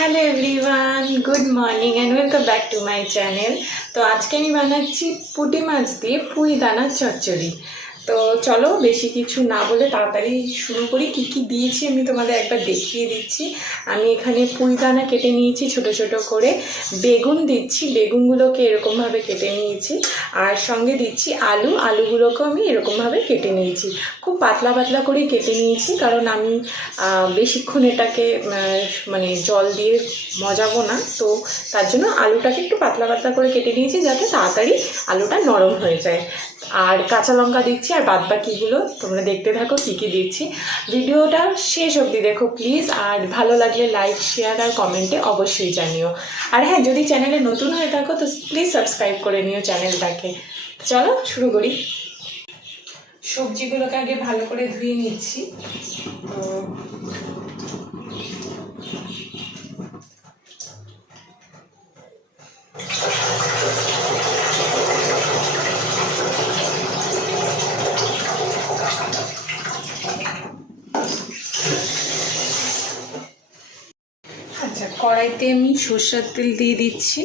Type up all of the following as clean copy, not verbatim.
Hello everyone, good morning and welcome back to my channel. तो आज के আমি বানাচ্ছি পুঁটি মাছ দিয়ে পুঁই দানার চচ্চড়ি। তো চলো বেশি কিছু না বলে তাড়াতাড়ি শুরু করি। কি কি দিয়েছি আমি তোমাদের একবার দেখিয়ে দিচ্ছি। আমি এখানে পুঁই দানা কেটে নিয়েছি ছোট ছোট করে, বেগুন দিচ্ছি, বেগুনগুলোকে এরকমভাবে কেটে নিয়েছি, আর সঙ্গে দিচ্ছি আলুগুলোকেও আমি এরকমভাবে কেটে নিয়েছি। খুব পাতলা পাতলা করে কেটে নিয়েছি, কারণ আমি বেশিক্ষণ এটাকে মানে জল দিয়ে মজাবো না, তো তার জন্য আলুটাকে একটু পাতলা পাতলা করে কেটে নিয়েছি যাতে তাড়াতাড়ি আলুটা নরম হয়ে যায়। আর কাঁচা লঙ্কা দিচ্ছি, আর বাদ বাকিগুলো তোমরা দেখতে থাকো কী কী দিচ্ছি। ভিডিওটা শেষ অবধি দেখো প্লিজ, আর ভালো লাগলে লাইক শেয়ার আর কমেন্টে অবশ্যই জানিও। আর হ্যাঁ, যদি চ্যানেলে নতুন হয়ে থাকো তো প্লিজ সাবস্ক্রাইব করে নিও চ্যানেলটাকে। চলো শুরু করি। সবজিগুলোকে আগে ভালো করে ধুয়ে নিচ্ছি। তো আচ্ছা, কড়াইতে আমি সরষের তেল দিয়ে দিচ্ছি।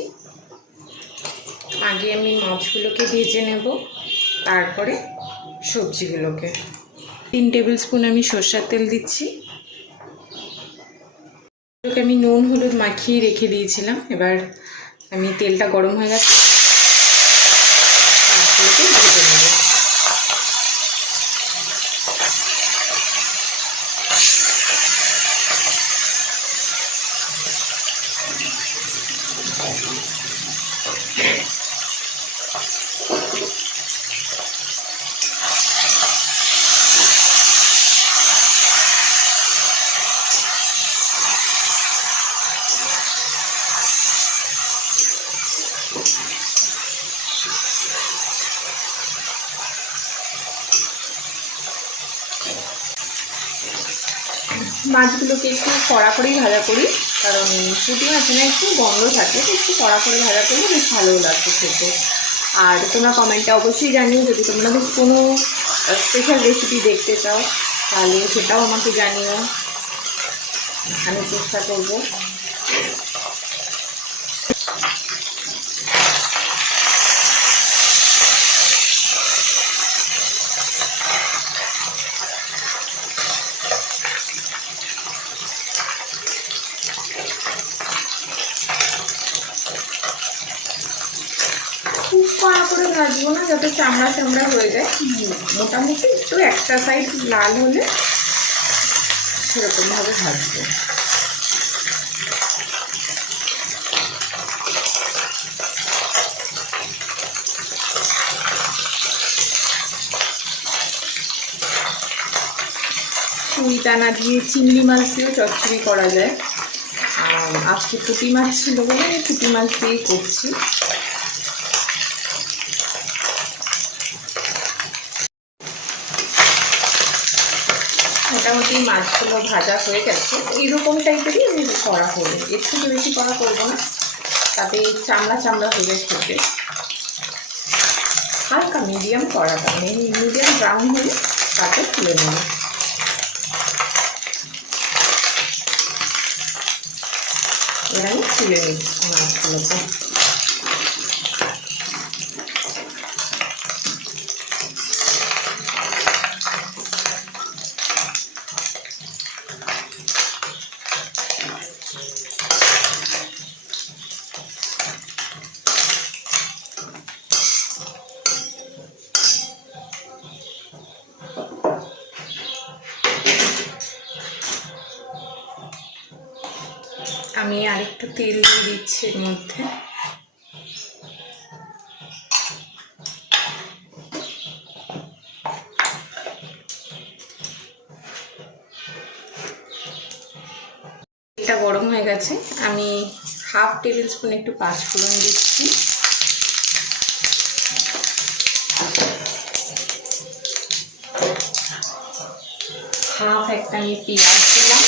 আগে আমি মাছগুলোকে ভেজে নেব, তারপরে সবজিগুলোকে। 3 টেবিল স্পুন আমি সরষের তেল দিচ্ছি। আমি নুন হলুদ মাখিয়ে রেখে দিয়েছিলাম। এবার আমি তেলটা গরম হয়ে গেছে, মাছগুলোকে ভেজে নেব। মাছগুলোকে একটু কড়া করেই ভাজা করি, কারণ পুঁটি মাছ না একটু গন্ধ থাকে, তো একটু কড়া করে ভাজা করলে বেশ ভালোও লাগছে খেতে। আর তোমরা কমেন্টে অবশ্যই জানিও যদি তোমরা কোনো স্পেশাল রেসিপি দেখতে চাও, তাহলে সেটাও আমাকে জানিও, আমি চেষ্টা করব। খুব কড়া করে ভাজবো না, যাতে চামড়া চামড়া হয়ে যায়। মোটামুটি একটু একটা সাইড লাল হলে সেরকমভাবে ভাজবো। পুঁই দানা দিয়ে চিংড়ি মাছ দিয়েও চচ্চড়ি করা যায়। আজকে পুঁটি মাছ ছিল বলে আমি পুঁটি মাছ দিয়েই করছি। মোটামুটি মাছগুলো ভাজা হয়ে গেছে, এইরকম টাইপেরই আমি করা করবো, এর থেকে বেশি করা করবো না, তাতে চামড়া চামড়া হয়ে খেতে। হালকা মিডিয়াম করা হবে, মিডিয়াম ব্রাউন হলে তাতে তুলে নেব। এবার আমি তুলে নিচ্ছি মাছগুলোকে। আমি আরেকটু তেল দিয়ে দিচ্ছি এর মধ্যে। তেলটা গরম হয়ে গেছে, আমি 1/2 টেবিল স্পুন একটু পাঁচফোড়ন দিচ্ছি। একটা আমি পেঁয়াজ দিলাম।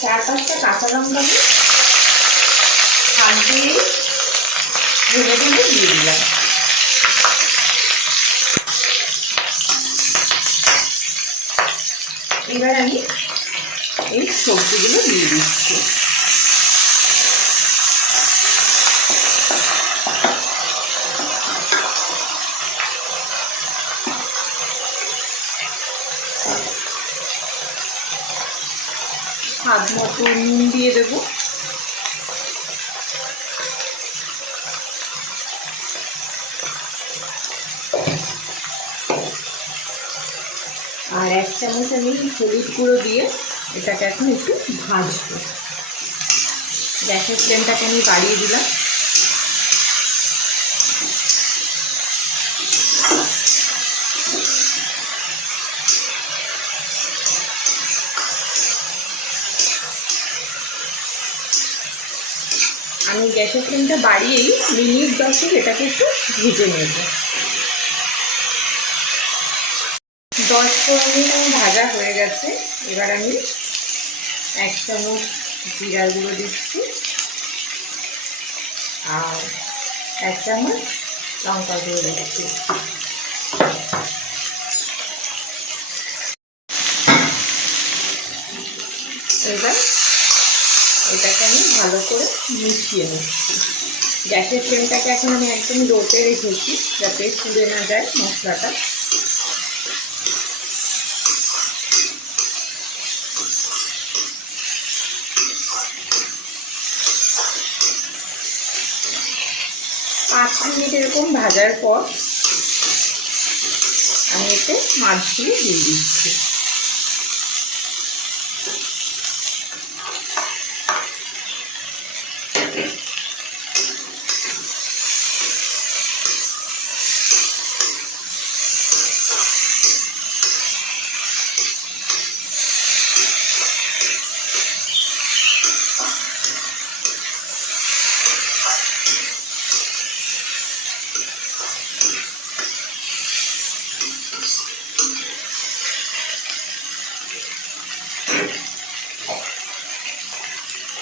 চার পাঁচটা কাঁচা লঙ্কা হাত দিয়ে ভেজে ভেজে দিয়ে দিলাম। এবার আমি এই সবজিগুলো দিয়ে দিচ্ছি। স্বাদ মতো নুন দিয়ে দেবো। আর 1 চামচ আমি হলুদ গুঁড়ো দিয়ে এটাকে এখন একটু ভাজবো। গ্যাসের ফ্লেমটাকে আমি বাড়িয়ে দিলাম। আমি গ্যাসের ফ্লেমটা বাড়িয়েই মিনিট 10 এটাকে একটু ভেজে নেব। 10 মিনিট ভাজা হয়ে গেছে। এবার আমি 1 চামচ জিরা গুঁড়ো দিচ্ছি আর 1 চামচ লঙ্কা গুঁড়ো দিচ্ছি। এবার এটাকে আমি ভালো করে মিশিয়ে নিচ্ছি। গ্যাসের ফ্লেমটাকে এখন আমি একদম লোতে রেখেছি যাতে পুড়ে না যায় মশলাটা। পাঁচ মিনিট এরকম ভাজার পর আমি এতে মাছগুলো দিয়ে দিচ্ছি।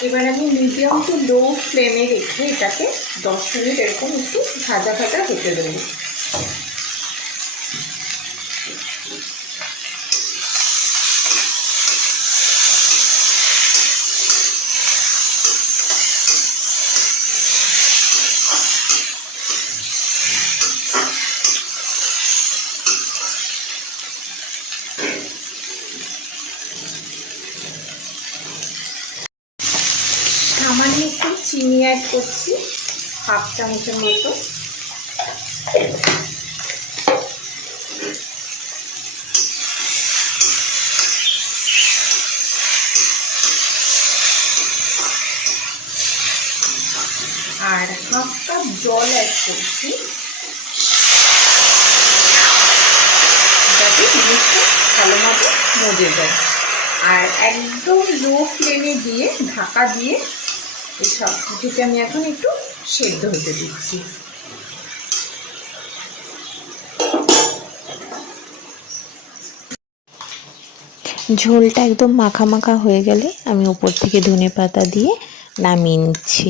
এবার আমি মিডিয়াম টু লো ফ্লেমে রেখে এটাকে 10 মিনিট এরকম একটু ভাজা ভাজা হতে দেবো। সামান্য একটু চিনি অ্যাড করছি, 1/2 চামচের মতো। আর 1/2 কাপ জল অ্যাড করছি যাতে জিনিসটা ভালো মতো মজে যায়। আর একদম লো ফ্লেমে দিয়ে ঢাকা দিয়ে এই সব কিছুকে আমি এখন একটু সেদ্ধ হতে দিচ্ছি। ঝোলটা একদম মাখা মাখা হয়ে গেলে আমি উপর থেকে ধনেপাতা দিয়ে নামিয়ে নিচ্ছি।